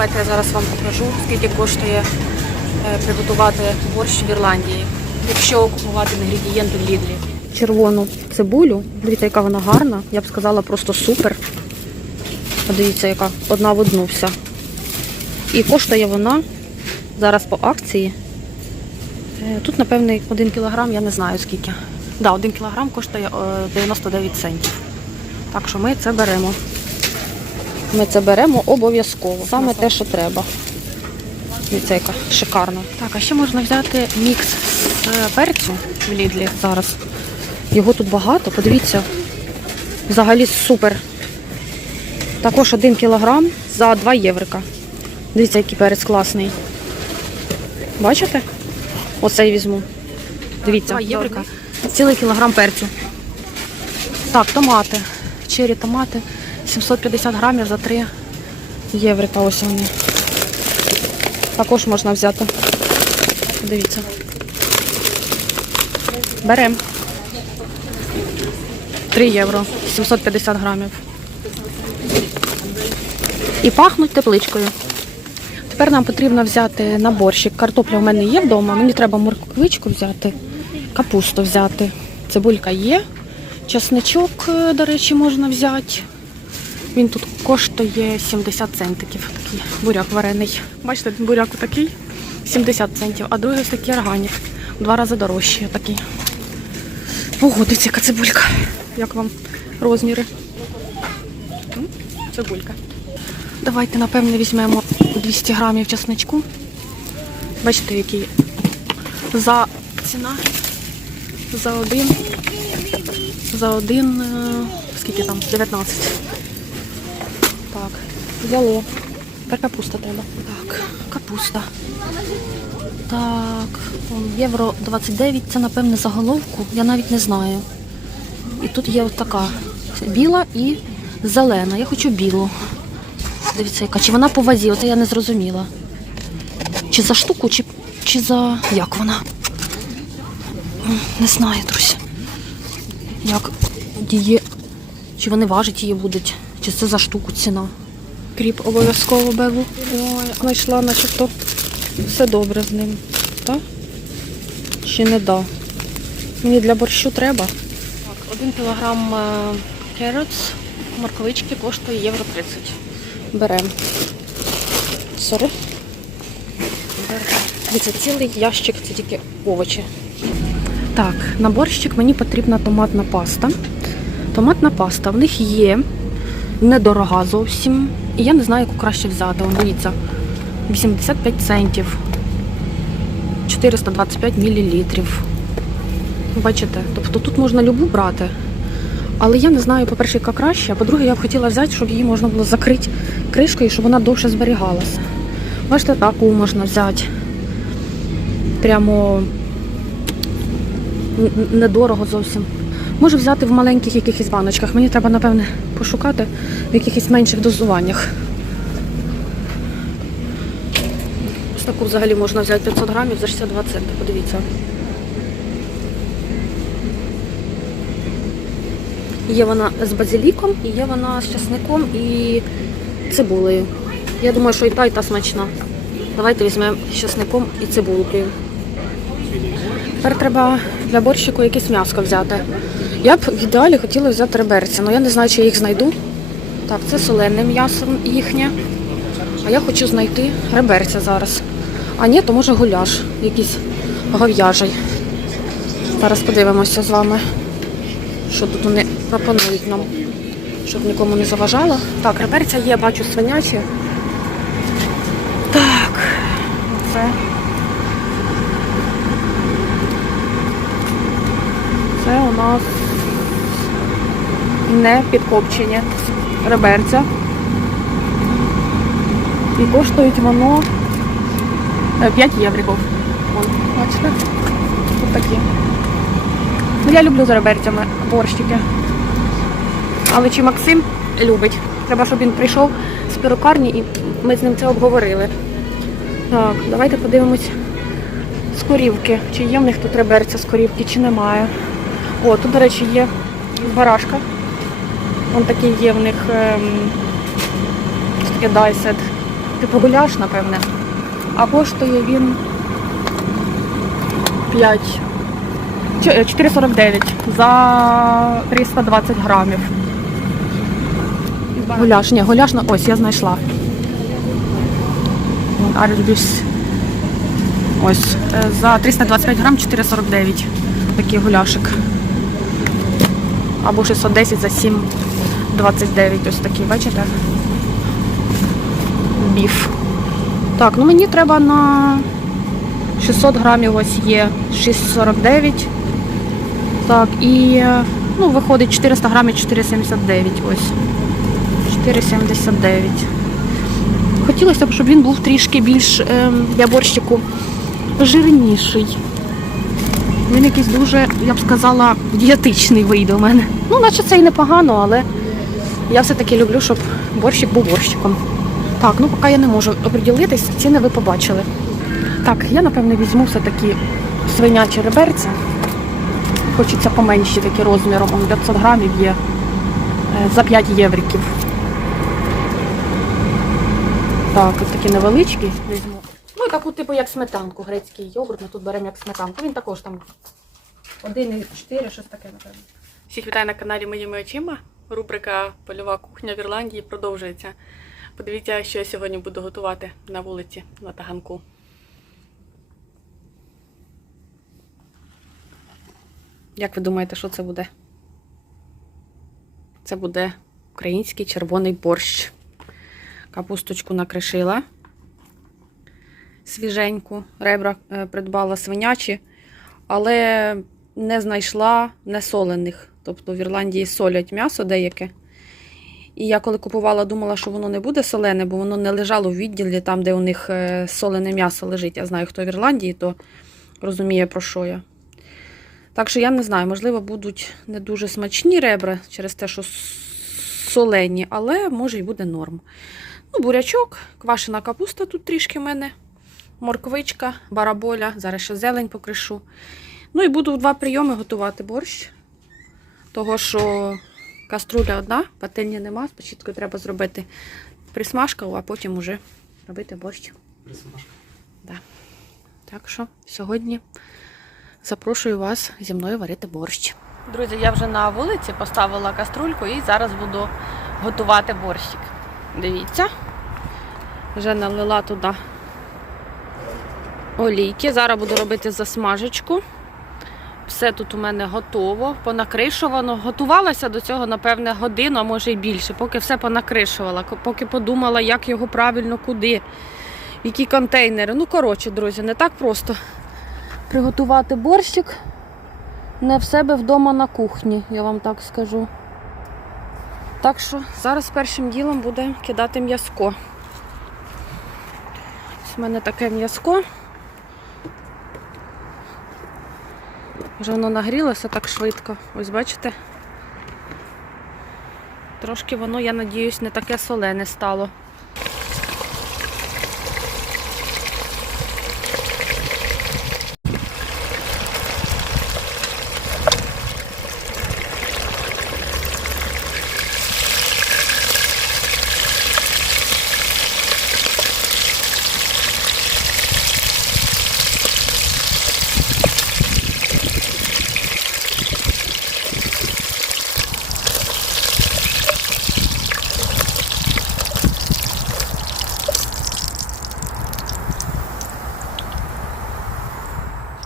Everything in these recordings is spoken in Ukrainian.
Давайте я зараз вам покажу, скільки коштує е, приготувати борщ в Ірландії, якщо купувати інгредієнти в Лідлі. Червону цибулю, дивіться, яка вона гарна. Я б сказала, просто супер. Подивіться, яка одна в одну вся. І коштує вона зараз по акції. Е, Тут, напевне, 1 кілограм, я не знаю скільки. Да, 1 кілограм коштує е, 99 центів. Так що ми це беремо. Ми це беремо обов'язково. Саме те, що треба. Дивіться, яка шикарна. Так, а ще можна взяти мікс е, перцю в Лідлі зараз. Його тут багато, подивіться. Взагалі супер. Також 1 кілограм за 2 єврика. Дивіться, який перець класний. Бачите? Оцей візьму. Дивіться, 2 єврика. Цілий кілограм перцю. Так, томати. Чері томати. 750 грамів за 3 єврика. Ось вони. Також можна взяти. Дивіться. Беремо. 3 євро. 750 грамів. І пахнуть тепличкою. Тепер нам потрібно взяти на борщик. Картопля в мене є вдома. Мені треба морквичку взяти, капусту взяти. Цибулька є. Часничок, е, до речі, можна взяти. Він тут коштує 70 центиків. Такий буряк варений. Бачите, буряк такий 70 центів, а другий ось такий органік. В два рази дорожчий такий. Ого, дивіться, яка цибулька. Як вам розміри? Цибулька. Давайте, напевне, візьмемо 200 грамів чесничку. Бачите, який за ціна за один. За один. е, Скільки там? 19. Взяли. Тепер капуста треба. Так, капуста. Так, євро 29, це напевне за головку, я навіть не знаю. І тут є от така біла і зелена. Я хочу білу. Дивіться, яка. Чи вона по вазі? Оце я не зрозуміла. Чи за штуку, чи, чи за. Як вона? Не знаю, друзі. Як діє. Чи вони важать її будуть? Чи це за штуку ціна? Кріп обов'язково беру. Ой, знайшла начебто все добре з ним. Так? Чи не да? Мені для борщу треба. Так, один кілограм carrots, морковички коштує євро 30. Беремо. Сори. Дивіться, цілий ящик це тільки овочі. Так, на борщик мені потрібна томатна паста. Томатна паста в них є недорога зовсім. І я не знаю, яку краще взяти. Дивіться, 85 центів, 425 мілілітрів. Бачите, тобто тут можна любу брати. Але я не знаю, по-перше, яка краще, а по-друге, я б хотіла взяти, щоб її можна було закрити кришкою, щоб вона довше зберігалася. Бачите, таку можна взяти. Прямо недорого зовсім. Можу взяти в маленьких якихось баночках. Мені треба, напевне, пошукати в якихось менших дозуваннях. Ось таку взагалі можна взяти 500 грамів за 62 центи. Подивіться. Є вона з базиліком, і є вона з часником і цибулею. Я думаю, що і та, і та смачна. Давайте візьмемо з часником і цибулкою. Тепер треба для борщику якесь м'ясо взяти. Я б в ідеалі хотіла взяти реберця, але я не знаю, чи я їх знайду. Так, це солене м'ясо їхнє. А я хочу знайти реберця зараз. А ні, то може гуляш, якийсь гов'яжий. Зараз подивимося з вами, що тут вони пропонують нам, щоб нікому не заважало. Так, реберця є, бачу свинячі. Так, це. Це у нас не підкопчені реберця. І коштують воно е, 5 євриків. Бачите? Ось такі. Ну, я люблю з реберцями борщики. Але чи Максим любить? Треба, щоб він прийшов з перукарні і ми з ним це обговорили. Так, давайте подивимось з корівки. Чи є в них тут реберця з корівки, чи немає. О, тут, до речі, є барашка. Вон такий є в них ем, таке дайсет. Типу гуляш, напевне. А коштує він 5. Е, 4,49 за 320 грамів. Гуляш, ні, гуляш, на- ось я знайшла. Арбіс. Ось, е, за 325 грам 4,49. Такий гуляшик. Або 610 за 7,29. Ось такий, бачите? Біф. Так, ну мені треба на 600 грамів ось є 6,49. Так, і ну, виходить 400 грамів 4,79. Ось. 4,79. Хотілося б, щоб він був трішки більш ем, для борщику жирніший. Він якийсь дуже, я б сказала, дієтичний вийде у мене. Ну, наче це і непогано, але я все-таки люблю, щоб борщик був борщиком. Так, ну поки я не можу оприділитись, ціни ви побачили. Так, я напевно візьму все-таки свинячі реберця. Хочеться поменші такі розміром, 500 грамів є е, за 5 євриків. Так, ось такі невеличкі візьму. Ну і таку, типу, як сметанку, грецький йогурт, ми тут беремо як сметанку. Він також там 1,4, щось таке, напевно. Всіх вітаю на каналі Моїми очима. Рубрика Польова кухня в Ірландії продовжується. Подивіться, що я сьогодні буду готувати на вулиці на таганку. Як ви думаєте, що це буде? Це буде український червоний борщ. Капусточку накришила свіженьку, ребра е, придбала свинячі, але не знайшла несолених. Тобто в Ірландії солять м'ясо деяке. І я коли купувала, думала, що воно не буде солене, бо воно не лежало в відділі там, де у них е, солене м'ясо лежить. Я знаю, хто в Ірландії, то розуміє, про що я. Так що я не знаю, можливо, будуть не дуже смачні ребра через те, що солені, але може і буде норм. Ну, бурячок, квашена капуста тут трішки в мене, морквичка, бараболя, зараз ще зелень покришу. Ну і буду в два прийоми готувати борщ. Того, що каструля одна, пательні нема. Спочатку треба зробити присмажку, а потім уже робити борщ. Присмажка. Да. Так що сьогодні запрошую вас зі мною варити борщ. Друзі, я вже на вулиці поставила каструльку і зараз буду готувати борщик. Дивіться. Вже налила туди олійки. Зараз буду робити засмажечку. Все тут у мене готово, понакришувано. Готувалася до цього, напевне, годину, а може й більше, поки все понакришувала, поки подумала, як його правильно, куди, які контейнери. Ну, коротше, друзі, не так просто приготувати борщик не в себе вдома на кухні, я вам так скажу. Так що зараз першим ділом буде кидати м'язко. Ось У мене таке м'язко. Вже воно нагрілося так швидко. Ось бачите? Трошки воно, я надіюсь, не таке солене стало.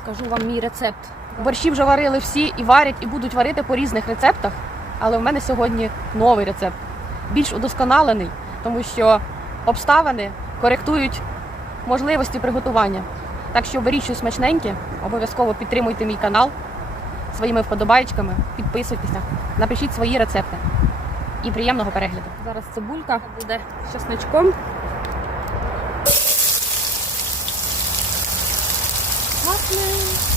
Скажу вам мій рецепт. Борщі вже варили всі і варять, і будуть варити по різних рецептах. Але в мене сьогодні новий рецепт, більш удосконалений, тому що обставини коректують можливості приготування. Так що беріть щось смачненьке, обов'язково підтримуйте мій канал своїми вподобайками, підписуйтеся, напишіть свої рецепти. І приємного перегляду. Зараз цибулька буде з чесничком. Пахне.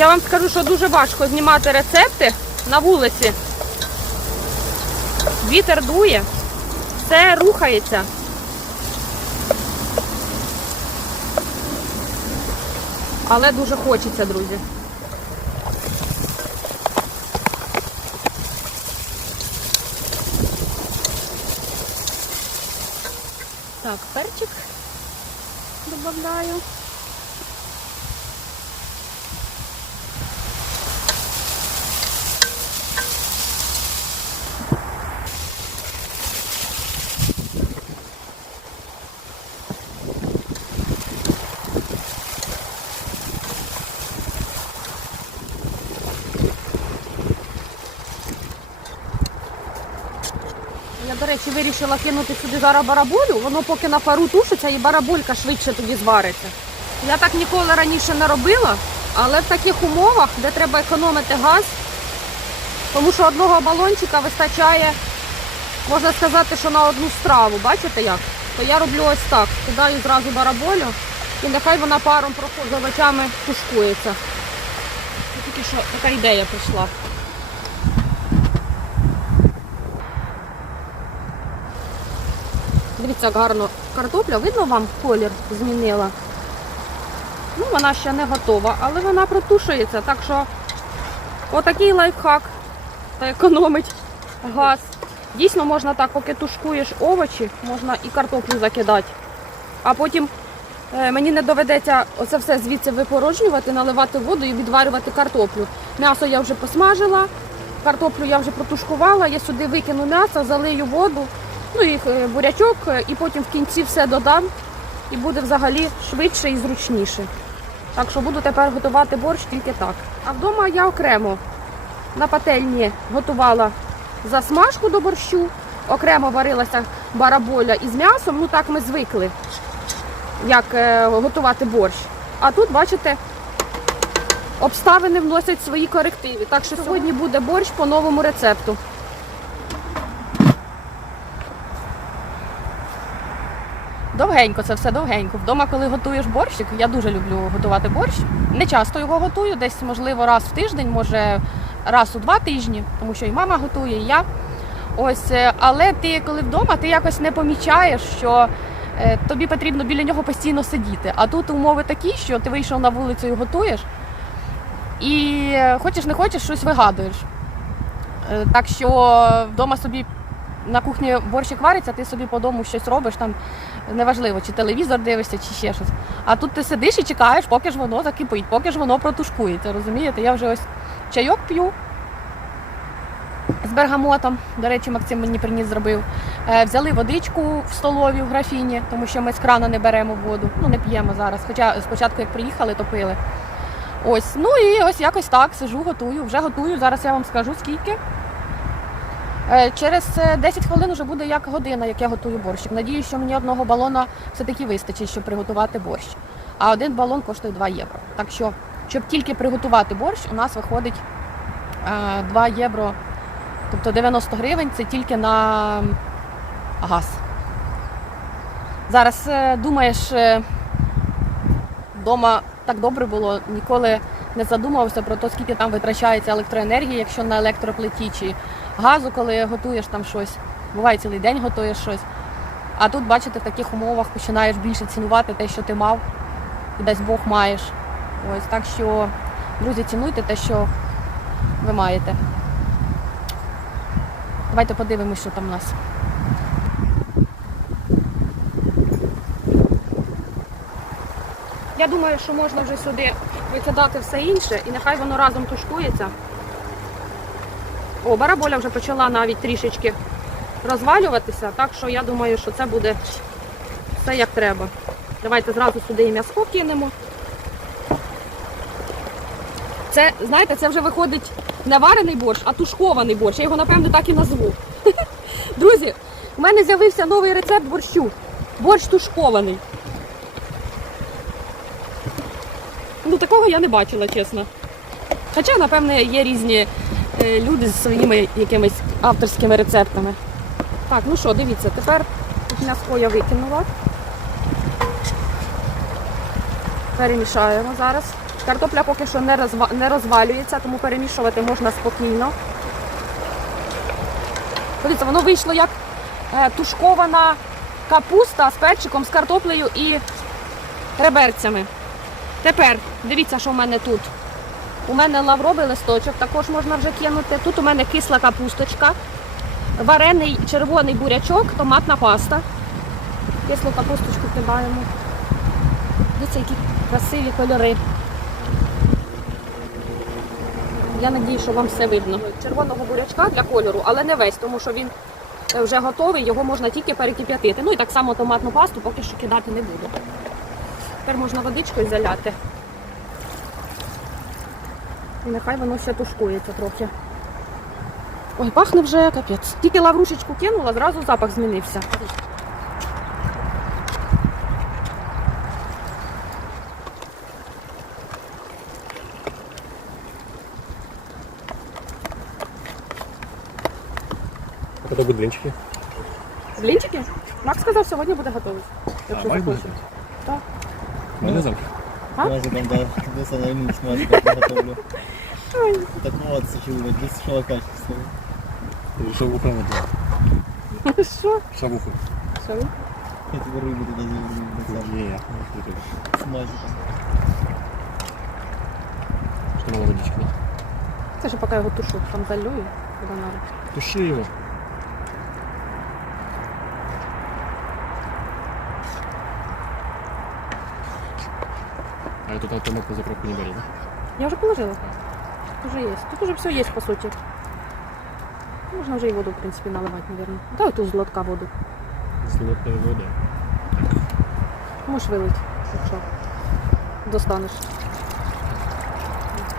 Я вам скажу, що дуже важко знімати рецепти, на вулиці. Вітер дує, все рухається. Але дуже хочеться, друзі. Так, перчик добавляю. Я, до речі, вирішила кинути сюди зараз бараболю, воно поки на пару тушиться і бараболька швидше тоді звариться. Я так ніколи раніше не робила, але в таких умовах, де треба економити газ, тому що одного балончика вистачає, можна сказати, що на одну страву. Бачите як? То я роблю ось так. Кидаю зразу бараболю і нехай вона паром проходить, за очами тушкується. Тільки що така ідея прийшла. Дивіться, як гарно картопля. Видно вам колір змінила? Ну, вона ще не готова, але вона протушується. Так що отакий лайфхак та економить газ. Дійсно можна так, поки тушкуєш овочі, можна і картоплю закидати. А потім е, мені не доведеться оце все звідси випорожнювати, наливати воду і відварювати картоплю. М'ясо я вже посмажила, картоплю я вже протушкувала, я сюди викину м'ясо, залию воду, ну і е, бурячок, е, і потім в кінці все додам і буде взагалі швидше і зручніше. Так що буду тепер готувати борщ тільки так. А вдома я окремо на пательні готувала засмажку до борщу, окремо варилася бараболя із м'ясом. Ну так ми звикли, як е, готувати борщ. А тут, бачите, обставини вносять свої корективи. Так що сьогодні буде борщ по новому рецепту. Довгенько, це все довгенько. Вдома, коли готуєш борщик, я дуже люблю готувати борщ. Не часто його готую, десь, можливо, раз в тиждень, може раз у два тижні, тому що і мама готує, і я. Ось, е, але ти, коли вдома, ти якось не помічаєш, що е, тобі потрібно біля нього постійно сидіти. А тут умови такі, що ти вийшов на вулицю і готуєш, і е, хочеш не хочеш, щось вигадуєш. Так що вдома собі на кухні борщик вариться, ти собі по дому щось робиш, там неважливо, чи телевізор дивишся, чи ще щось. А тут ти сидиш і чекаєш, поки ж воно закипить, поки ж воно протушкується. Розумієте? Я вже ось чайок п'ю з бергамотом. До речі, Максим мені приніс зробив. Е, взяли водичку в столові в графіні, тому що ми з крана не беремо воду. Ну не п'ємо зараз. Хоча спочатку, як приїхали, то пили. Ось, ну і ось якось так сижу, готую. Вже готую. Зараз я вам скажу скільки. Е, Через е, 10 хвилин вже буде як година, як я готую борщик. Надіюсь, що мені одного балона все-таки вистачить, щоб приготувати борщ. А один балон коштує 2 євро. Так що, щоб тільки приготувати борщ, у нас виходить е, 2 євро, тобто 90 гривень це тільки на газ. Зараз е, думаєш, е, вдома так добре було, ніколи не задумувався про те, скільки там витрачається електроенергії, якщо на електроплиті чи газу, коли готуєш там щось. Буває цілий день готуєш щось. А тут, бачите, в таких умовах починаєш більше цінувати те, що ти мав, і дасть Бог маєш. Ось так що, друзі, цінуйте те, що ви маєте. Давайте подивимося, що там у нас. Я думаю, що можна вже сюди викидати все інше і нехай воно разом тушкується. О, бараболя вже почала навіть трішечки розвалюватися, так що я думаю, що це буде все як треба. Давайте зразу сюди і м'яско кинемо. Це, знаєте, це вже виходить не варений борщ, а тушкований борщ. Я його, напевно, так і назву. Друзі, в мене з'явився новий рецепт борщу. Борщ тушкований. Ну, такого я не бачила, чесно. Хоча, напевне, є різні люди зі своїми якимись авторськими рецептами. Так, ну що, дивіться, тепер тут м'яско я викинула. Перемішаємо зараз. Картопля поки що не, розва... не розвалюється, тому перемішувати можна спокійно. Дивіться, воно вийшло як е, тушкована капуста з перчиком, з картоплею і реберцями. Тепер дивіться, що в мене тут. У мене лавровий листочок, також можна вже кинути. Тут у мене кисла капусточка, варений червоний бурячок, томатна паста. Кислу капусточку кидаємо. Дивіться, які красиві кольори. Я надію, що вам все видно. Червоного бурячка для кольору, але не весь, тому що він вже готовий, його можна тільки перекип'ятити. Ну і так само томатну пасту поки що кидати не буду. Тепер можна водичкою заляти. І нехай воно ще тушкується трохи. Ой, пахне вже капець. Тільки лаврушечку кинула, зразу запах змінився. А коли будинчики? Блінчики? Макс сказав, сьогодні буде готовий. Якщо захоче. Так. Мене завтра. А? Я да, десь на ремонт смачно готовлю. Так молодцы, чоловік, без шоу качества. Шавуха вода. Що? Шавуху. Що ви? Я тебе рибу туди заведу. Ні, Смачно. що мало водички. да? Це ж поки я його тушу, там залюю. куди надо. Туши його. А я тут автоматную заправку не беру, да? Я вже положила. Уже є. Тут уже все є, по суті. Можна вже і воду, в принципі, наливати, мабуть. Давай тут з лотка воду. Слотная вода. Можеш вилити, якщо достанеш.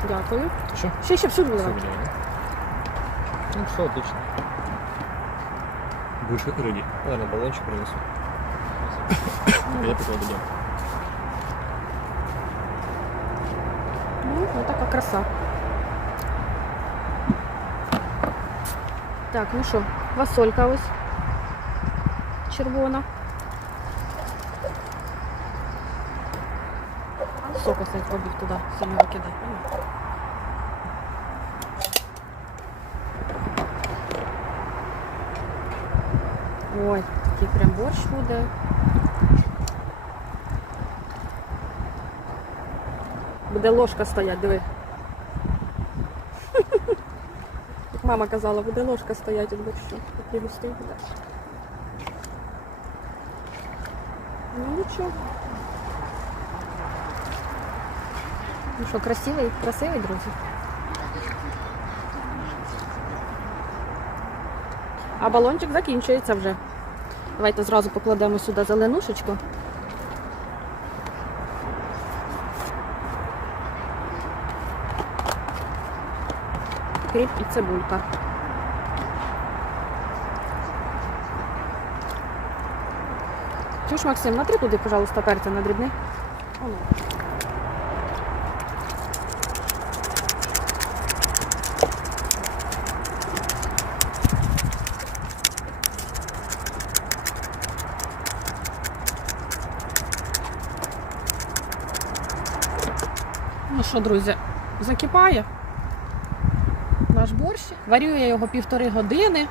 Дякую. Що? Ще ще всюди Все виливай. выливай, да? Ну все, отлично. Будешь как рыги. Ладно, баллончик принесу. А я покладу, да. Ну, ось така краса. Так, ну що, фасолька ось. Червона. Сок ось побіг туди, сильно викидай. Ой, такий прям борщ буде. Буде ложка стоять, диви. Як мама казала, буде ложка стоять від борщу. Такий густий буде. Ну нічого. Ну що, красивий, красивий, друзі. А балончик закінчується вже. Давайте зразу покладемо сюди зеленушечку. Кріп і цибулька. Чуєш, Максим, натри туди, пожалуйста, перця на дрібний. Ну що, друзі, закипає борщ. Варю я його півтори години.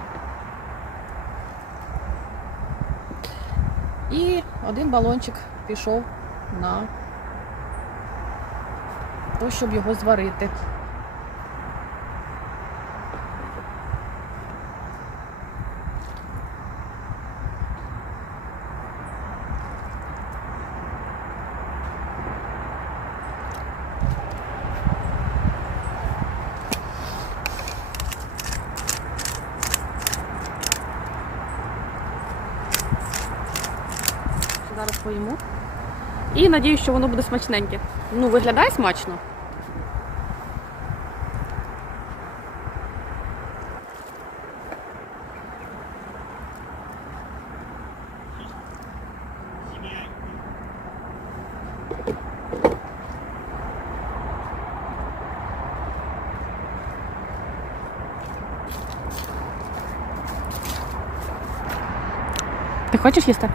І один балончик пішов на то, щоб його зварити. надіюсь, що воно буде смачненьке. Ну, виглядає смачно. Ти хочеш їсти?